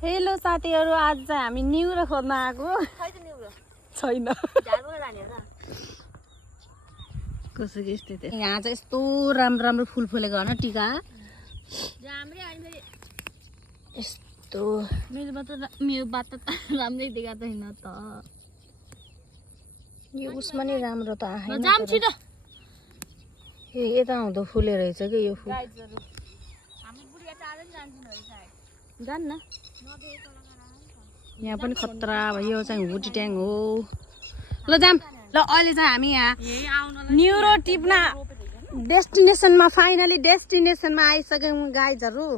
Hello साथीहरु, आज चाहिँ हामी न्युरो खोज्न आएको छैन। कसरी स्थिति यहाँ चाहिँ यस्तो राम्रो राम्रो फुल फुलेको होइन टिका यस्तो। मेरो बात त राम्रै देखा छैन त। यो उसमा नि राम्रो त आएन। ए यता आउँदो फुले रहेछ कि यो फुल। जान्न यहाँ पनि खतरा भयो। यो चाहिँ हुटी ट्याङ हो। ल जाम। ल अहिले चाहिँ हामी यहाँ न्युरो टिप्न डेस्टिनेसनमा फाइनली डेस्टिनेसनमा आइसक्यौँ गाइजहरु।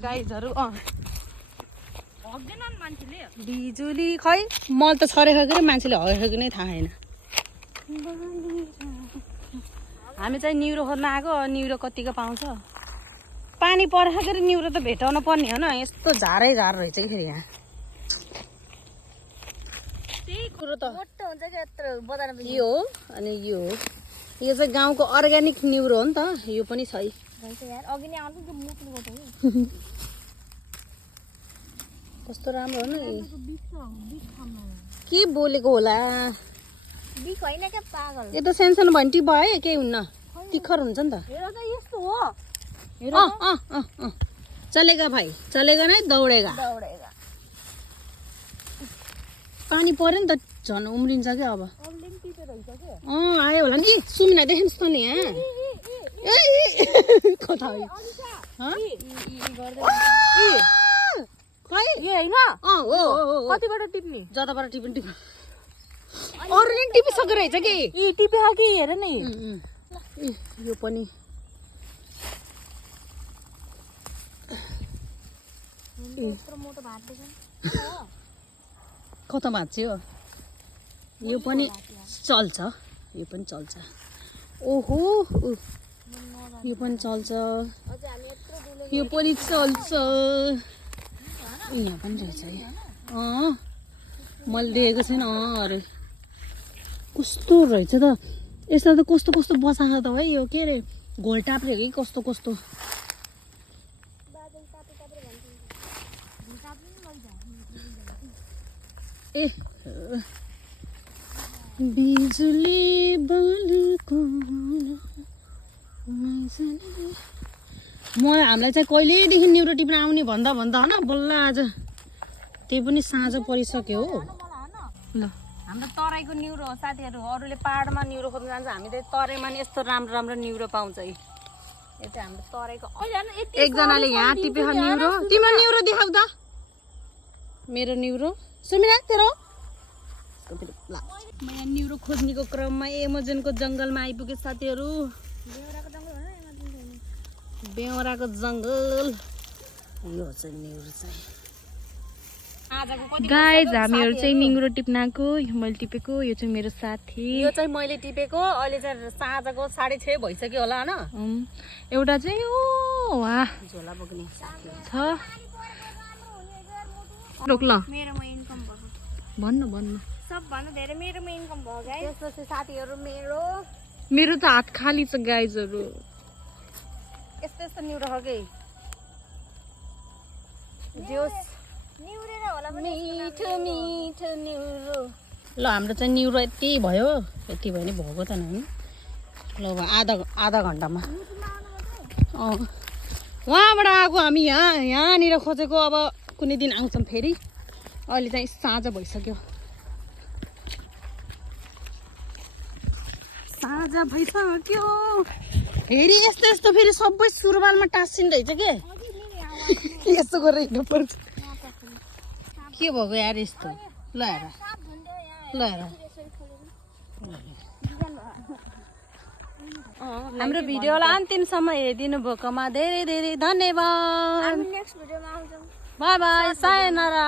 गाइजहरु बिजुली खै मल त छरेको कि मान्छेले हरेको कि नै थाहा छैन। हामी चाहिँ न्युरो खोज्न आएको। न्युरो कतिको पाउँछ? पानी पर्दाखेरि न्युरो त भेटाउन पर्ने हो न। यस्तो झारै झार रहेछ कि फेरि यहाँ। त्यही कुरो त मोटो हुन्छ के यत्रो बजारमा। यो हो अनि यो हो। यो चाहिँ गाउँको अर्ग्यानिक न्युरो हो नि त। यो पनि छ है यार। अघि नै आउँछ त्यो मुक्नु गयो कस्तो राम्रो हो न। के बोलेको होला? बिख होइन के पागल। यो त सानसानो भयो नि टिप भयो केही हुन्न। तिखर हुन्छ नि त। हेर त यस्तो हो। चलेगा भाइ चलेगा नै दौडेगा। पानी पर्यो नि त झन् उम्रिन्छ क्या अब। आयो होला नि। सुमिना देखिन्छ त नि यहाँ कता हो कतिबाट टिप्ने? जताबाट टिप्ने टिप। अरूले टिपिसक्यो रहेछ कि टिप्यो कि हेर नि। यो पनि कता भाँच्यो? यो पनि चल्छ। यो पनि चल्छ। ओहो यो पनि चल्छ। यो पनि चल्छ। यहाँ पनि रहेछ है। मैले देखेको छैन। अरे कस्तो रहेछ त। यसमा त कस्तो कस्तो बसाएको त है। यो के अरे घोलटाप्रे हो कि कस्तो कस्तो। ए बिजुली बलको हामीलाई चाहिँ कहिलेदेखि न्युरो टिप्न आउने भन्दा भन्दा होइन बल्ल आज त्यही पनि साँझ परिसक्यो हो। ल हाम्रो तराईको न्युरो हो साथीहरू। अरूले पाहाडमा न्युरो खोज्न जान्छ। हामी चाहिँ तराईमा नि यस्तो राम्रो राम्रो न्युरो पाउँछ है। यो चाहिँ हाम्रो तराईको। एकजनाले यहाँ टिपेको न्युरो। तिम्रो न्युरो देखाउ त। मेरो न्युरो सुमिना तेरो। म यहाँ न्युरो खोज्नेको क्रममा एमाजोनको जङ्गलमा आइपुगे साथीहरू। बेहोराको जङ्गल यो चाहिँ न्युरो चाहिँ। गाइज हामीहरू चाहिँ न्युरो टिप्नको मैले टिपेको। यो चाहिँ मेरो साथी। यो चाहिँ मैले टिपेको। अहिले चाहिँ साँझको 6:30 भइसक्यो होला होइन। एउटा चाहिँ ओ वाह झोला बोक्ने छ। रोक ल मेरोमा इन्कम भयो। भन्नु सबभन्दा धेरै मेरोमा इन्कम भयो गाइस। त्यसपछि साथीहरू मेरो त हात खाली छ गाइजहरु। यस्तो यस्तो न्युरो हो के जोस न्युरेर होला पनि मिठो मिठो न्युरो। ल हाम्रो चाहिँ न्युरो यति भयो। यति भयो नि भएको त नि। ल आधा घन्टामा वहाँबाट आएको हामी यहाँनिर खोजेको। अब कुनै दिन आउँछौँ फेरि। अहिले चाहिँ साँझ भइसक्यो। साँझ भइसक्यो। फेरि यस्तो यस्तो फेरि सबै सुरुवालमा टाँसिन रहेछ के यस्तो गरेर हिँड्नु पर्छ। के भएको यार यस्तो? ल हेर ल हेर। हाम्रो भिडियोलाई अन्तिमसम्म हेरिदिनु भएकोमा धेरै धेरै धन्यवाद। By by sayonara.